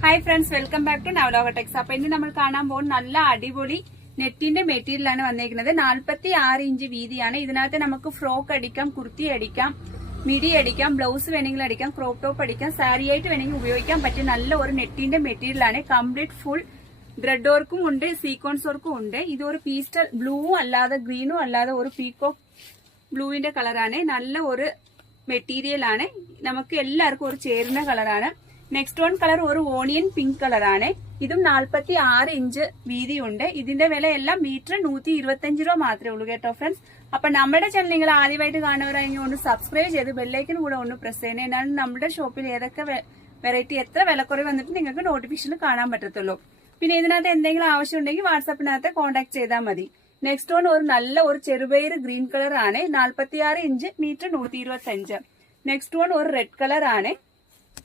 Hi friends, welcome back to Navaloka techs. അപ്പൊ ഇന്ന് നമ്മൾ കാണാൻ പോകുന്ന നല്ല അടിപൊളി നെറ്റിന്റെ മെറ്റീരിയലാണ് വന്നേക്കുന്നത്. 46 ഇഞ്ച് വീതിയാണ്. ഇതിനകത്ത് നമുക്ക് ഫ്രോക്ക് അടിക്കാം, കുർത്തി അടിക്കാം, മിഡി അടിക്കാം, ബ്ലൗസ് വേണമെങ്കിൽ അടിക്കാം, ക്രോപ്പ് ടോപ്പ് അടിക്കാം, സാരി ആയിട്ട് വേണമെങ്കിൽ ഉപയോഗിക്കാൻ പറ്റിയ നല്ല ഒരു നെറ്റിന്റെ മെറ്റീരിയലാണ്. കംപ്ലീറ്റ് ഫുൾ ത്രെഡ് വർക്കും ഉണ്ട്, സീക്വൻസ് വർക്കും ഉണ്ട്. ഇതൊരു പീസ്റ്റൽ ബ്ലൂവും അല്ലാതെ ഗ്രീനും അല്ലാതെ ഒരു പീക്കോക്ക് ബ്ലൂവിന്റെ കളറാണ്. നല്ല ഒരു മെറ്റീരിയൽ ആണ്. നമുക്ക് എല്ലാവർക്കും ഒരു ചേരുന്ന കളറാണ്. നെക്സ്റ്റ് വൺ കളർ ഒരു ഓണിയൻ പിങ്ക് കളറാണ്. ഇതും 46 ഇഞ്ച് വീതിയുണ്ട്. ഇതിന്റെ വില എല്ലാം മീറ്റർ 125 രൂപ മാത്രമേ ഉള്ളൂ കേട്ടോ ഫ്രണ്ട്സ്. അപ്പൊ നമ്മുടെ ചാനൽ നിങ്ങൾ ആദ്യമായിട്ട് കാണുന്നവരാണെങ്കിൽ ഒന്ന് സബ്സ്ക്രൈബ് ചെയ്ത് ബെല്ലൈക്കൻ കൂടെ ഒന്ന് പ്രസ് ചെയ്യണം. എന്നാണ് നമ്മുടെ ഷോപ്പിൽ ഏതൊക്കെ വെറൈറ്റി എത്ര വിലക്കുറവ് വന്നിട്ട് നിങ്ങൾക്ക് നോട്ടിഫിക്കേഷൻ കാണാൻ പറ്റത്തുള്ളൂ. പിന്നെ ഇതിനകത്ത് എന്തെങ്കിലും ആവശ്യം ഉണ്ടെങ്കിൽ വാട്സാപ്പിനകത്ത് കോൺടാക്ട് ചെയ്താൽ മതി. നെക്സ്റ്റ് വൺ ഒരു നല്ല ഒരു ചെറുപയർ ഗ്രീൻ കളർ ആണ്. 46 ഇഞ്ച് മീറ്റർ 125. നെക്സ്റ്റ് വൺ ഒരു റെഡ് കളർ ആണ്.